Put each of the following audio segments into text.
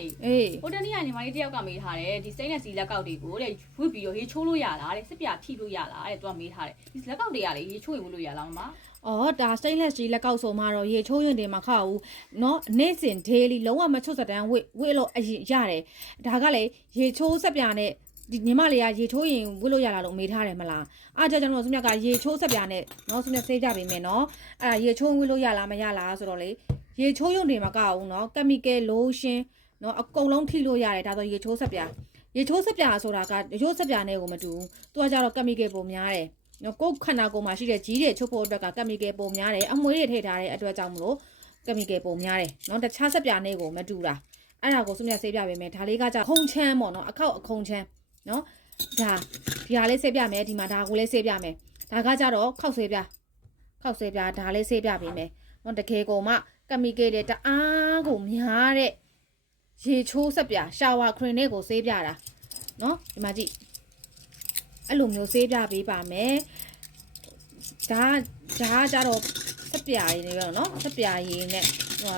ကြီးအေးဟိုတနေ့ကညီမလေးတယောက်ကမေးထားတယ်ဒီစိမ့်နဲ့စီလက်ကောက်တွေကိုတဲ့ဝှက်ပြီးတော့ရေချိုးလို့ရလားတဲ့စစ်ပြဖြိလို့ရလားတဲ့သူကမေးထားတယ်ဒီလက်ကောက်တွေကလေရေချိုးရင်လို့ရလားမမအော်ဒါစိမ့်လက်စီလက်ကောက်ဆိုမှတော့ရေချိုးရင်တင်မခောက်ဘူးနော်နေ့စဉ် daily လုံးဝမချွတ်စတန်းဝှက်ဝှက်လို့အရင်ရတယ်ဒါကလေရေချိုးဆက်ပြနဲ့ဒီညီမလေးကရေချိုးရင်ဝှက်လို့ရလာလို့မေးထားတယ်မလားအားကြောင့်ကျွန်တော်ဆုမြတ်ကရေချိုးဆက်ပြနဲ့နော်ဆုမြတ်စေးကြပေးမယ်နော်အဲ့ဒါရေချိုးဝှက်လို့ရလားမရလားဆိုတော့လေရေချိုးရုံတွေမကအောင်နော်ကက်မီကယ်လိုးရှင်းะအကုန်လုံးထိလို့ရတယ်ဒါဆိုရေချိုးဆက်ပြာရေချိုးဆက်ပြာဆိုတာကရိုးဆက်ပြာနဲ့ကိုမတူဘူးသူကကြတော့ chemical ပုံများတယ်နော်ကိုယ်ခန္ဓာကိုယ်မှာရှိတဲ့ကြီးတွေချုပ်ဖို့အတွက်ကကက်မီကယ်ပုံများတယ်အမွှေးတွေထည့်ထားတဲ့အတွက်ကြောင့်မလို့ကက်မီကယ်ပုံများတယ်နော်တခြားဆက်ပြာနဲ့ကိုမတူတာအဲ့ဒါကိုစုမြတ်ဆေးပြပေးမယ်ဒါလေးကကြခုံချမ်းပေါ့နော်အခောက်အခုံချမ်းနော်ဒါဒီဟာလေးဆေးပြမယ်ဒီမှာဒါကိုလေးဆေးပြမယ်ဒါကကြတော့ခောက်ဆေးပြခောက်ဆေးပြဒါလေးဆေးပြပေးမယ်နော်တကယ်ကိုမှကက်မီကယ်တွေတအားကိုများတဲ့ ရေချိုးဆက်ပြရှာဝါခရင်တွေကိုဆေးပြတာနော်ဒီမှာကြည့်အဲ့လိုမျိုးဆေးပြပေးပါမယ်ဒါဒါကကြတော့စက်ပြာရည်နေရောနော်စက်ပြာရည်နဲ့ဟို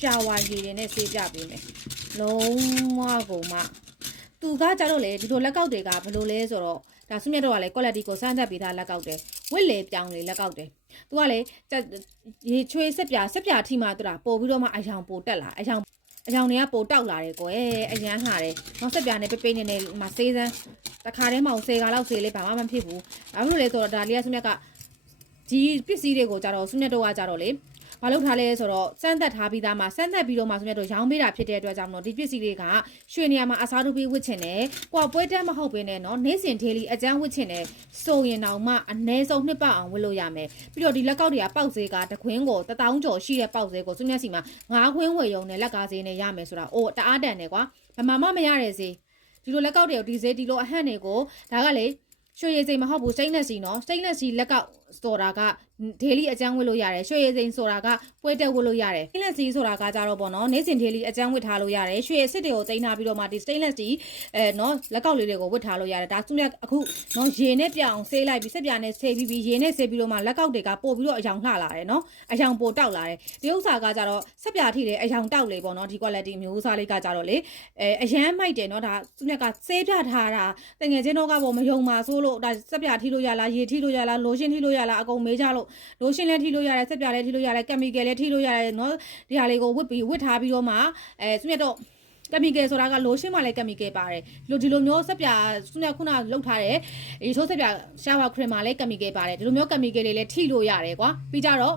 ရှာဝါရည်တွေနဲ့ဆေးပြပေးမယ်လုံးဝကိုမှသူကကြတော့လေဒီလိုလက်ကောက်တွေကဘယ်လိုလဲဆိုတော့ဒါဆုမြတ်တော့ကလည်း quality ကိုစမ်းသပ်ပေးတာလက်ကောက်တယ်ဝစ်လေပြောင်းလေလက်ကောက်တယ်သူကလေရေချွေးစက်ပြာစက်ပြာထိမှတူတာပို့ပြီးတော့မှအယောင်ပိုတက်လာအယောင် အယောင်တွေကပိုတောက်လာတယ်ကိုယ်အရန်ဟာတယ်နောက်စက်ပြာနဲ့ပိပိနေနေမှာဆေးစမ်းတခါတည်းမှဆေးကားလောက်ဆေးလေးဘာမှမဖြစ်ဘူးဘာလို့လဲဆိုတော့ဒါလေးကဆုမြတ်ကဒီပစ္စည်းတွေကိုကြတော့ဆုမြတ်တို့ကကြတော့လေ မလုပ်ထားလဲဆိုတော့စမ်းသက်ထားပြီးသားမှာစမ်းသက်ပြီးတော့မှဆုမြတ်တို့ရောင်းပေးတာဖြစ်တဲ့အတွက်ကြောင့်မလို့ဒီပစ္စည်းတွေကရွှေနေရာမှာအစားထိုးပြီးဝစ်ချင်တယ်။ကိုကပွဲတက်မဟုတ်ဘဲနဲ့နော်နေ့စဉ် daily အကျန်းဝစ်ချင်တယ်ဆိုရင်တော့မှအနည်းဆုံးနှစ်ပတ်အောင်ဝစ်လို့ရမယ်။ပြီးတော့ဒီလက်ကောက်တွေကပေါက်ဈေးကတခွင်းကို1000ကျော်ရှိတဲ့ပေါက်ဈေးကိုဆုမြတ်စီမှာ9ခွင်းဝယ်ရုံနဲ့လက်ကားဈေးနဲ့ရမယ်ဆိုတာအိုးတအားတန်တယ်ကွာ။ဘာမှမမရတဲ့ဈေးဒီလိုလက်ကောက်တွေကိုဒီဈေးဒီလိုအဟန့်တွေကိုဒါကလေရွှေရည်စိမ်မဟုတ်ဘူးစိမ့်လက်စီနော်စိမ့်လက်စီလက်ကောက် ဆိုတာက daily အကျန်းဝတ်လို့ရတယ်ရွှေရည်စိမ်ဆိုတာကပွဲတက်ဝတ်လို့ရတယ် stainless steel ဆိုတာကကြတော့ပေါ့နော်နေ့စဉ် daily အကျန်းဝတ်ထားလို့ရတယ်ရွှေရည်စစ်တွေကိုတင်ထားပြီးတော့မှဒီ stainless steel အဲနော်လက်ကောက်လေးတွေကိုဝတ်ထားလို့ရတယ်ဒါသူမြတ်အခုနော်ရေနဲ့ပြအောင်ဆေးလိုက်ပြီးစက်ပြာနဲ့ဆေးပြီးပြီးရေနဲ့ဆေးပြီးတော့မှလက်ကောက်တွေကပို့ပြီးတော့အယောင်လှလာတယ်နော်အယောင်ပိုတောက်လာတယ်ဒီဥစ္စာကကြတော့စက်ပြာထိလေအယောင်တောက်လေပေါ့နော်ဒီ quality မျိုးအစားလေးကကြတော့လေအဲအရန်မိုက်တယ်နော်ဒါသူမြတ်ကဆေးပြထားတာတကယ်ချင်းတော့ကပေါ့မယုံပါဆိုလို့ဒါစက်ပြာထိလို့ရလားရေထိလို့ရလားလိုရှင်းထိလို့ရရလားအကုန်မေးကြလို့လိုရှင်လည်းထိလို့ရတယ်စက်ပြလည်းထိလို့ရတယ်ကက်မီကယ်လည်းထိလို့ရတယ်နော်ဒီဟာလေးကိုဝစ်ပြီးဝစ်ထားပြီးတော့မှအဲစွမြတ်တော့ကက်မီကယ်ဆိုတာကလိုရှင်းမှလည်းကက်မီကယ်ပါတယ်လို့ဒီလိုမျိုးဆက်ပြဆုမြခုနလောက်ထားတဲ့ရေချိုးဆက်ပြရှာဝါခရင်မှလည်းကက်မီကယ်ပါတယ်ဒီလိုမျိုးကက်မီကယ်တွေလည်းထိလို့ရတယ်ကွာပြီးကြတော့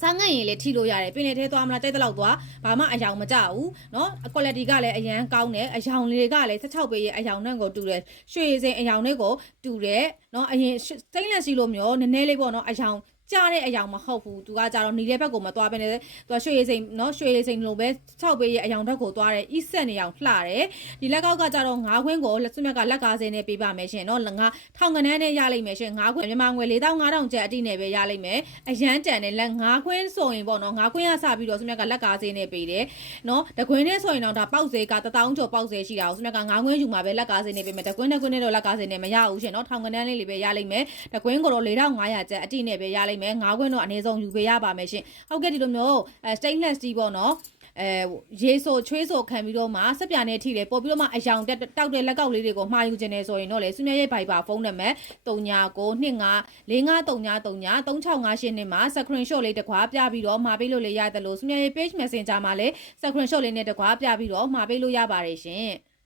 စားငတ်ရင်လည်းထိလို့ရတယ်ပင်လေထဲသွားမလားတိုက်တဲ့လောက်သွားဘာမှအယောင်မကြဘူးเนาะ quality ကလည်းအရန်ကောင်းတယ်အယောင်လေးကလည်း16ပေရဲ့အယောင်နဲ့ကိုတူတယ်ရွှေစင်အယောင်နဲ့ကိုတူတယ်เนาะအရင်စိမ့်လက်စီလိုမျိုးနည်းနည်းလေးပေါ့เนาะအယောင် ကြားတဲ့အရာမဟုတ်ဘူးသူကကြတော့နေတဲ့ဘက်ကိုမသွားဘဲနဲ့သူကရွှေရည်စိမ်နော်ရွှေရည်စိမ်လိုပဲ၆ပေးရဲ့အယောင်ဘက်ကိုသွားတယ်ဤဆက်နေအောင်လှတယ်ဒီလက်ကောက်ကကြတော့ငါးခွင်းကိုလက်စွပ်မြက်ကလက်ကားစင်းနဲ့ပေးပါမယ်ရှင်နော်ငါထောင်ကနန်းနဲ့ရလိမ့်မယ်ရှင်ငါးခွင်းမြန်မာငွေ၄5000ကျပ်အတိနဲ့ပဲရလိမ့်မယ်အရန်တန်နဲ့လက်ငါးခွင်းဆိုရင်ပေါ့နော်ငါးခွင်းကစပြီးတော့စွပ်မြက်ကလက်ကားစင်းနဲ့ပေးတယ်နော်တခွင်းနဲ့ဆိုရင်တော့ဒါပေါက်ဈေးက1000ကျော်ပေါက်ဈေးရှိတာကိုစွပ်မြက်ကငါးခွင်းယူမှာပဲလက်ကားစင်းနဲ့ပေးမယ်တခွင်းနဲ့ခွင်းနဲ့တော့လက်ကားစင်းနဲ့မရဘူးရှင်နော်ထောင်ကနန်းလေးလေးပဲရလိမ့်မယ်တခွင်းကိုတော့4500ကျပ်အတိနဲ့ပဲရလိမ့်မယ်9ခွင်းတော့အနည်းဆုံးယူပေးရပါမယ်ရှင်ဟုတ်ကဲ့ဒီလိုမျိုးအဲ stainless steel ပေါ့နော်အဲရေဆိုချွေးဆိုခံပြီးတော့မှစက်ပြာနဲ့ထိတယ်ပို့ပြီးတော့မှအယောင်တက်တောက်တဲ့လက်ကောက်လေးတွေကိုမှာယူခြင်းနေဆိုရင်တော့လေစုမြရဲ့ Viber ဖုန်းနံပါတ်399559393658နဲ့မှာ screenshot လေးတစ်ခွာပြပြီးတော့မှာပေးလို့လည်းရတယ်လို့စုမြရဲ့ page messenger မှာလည်း screenshot လေးနဲ့တစ်ခွာပြပြီးတော့မှာပေးလို့ရပါတယ်ရှင်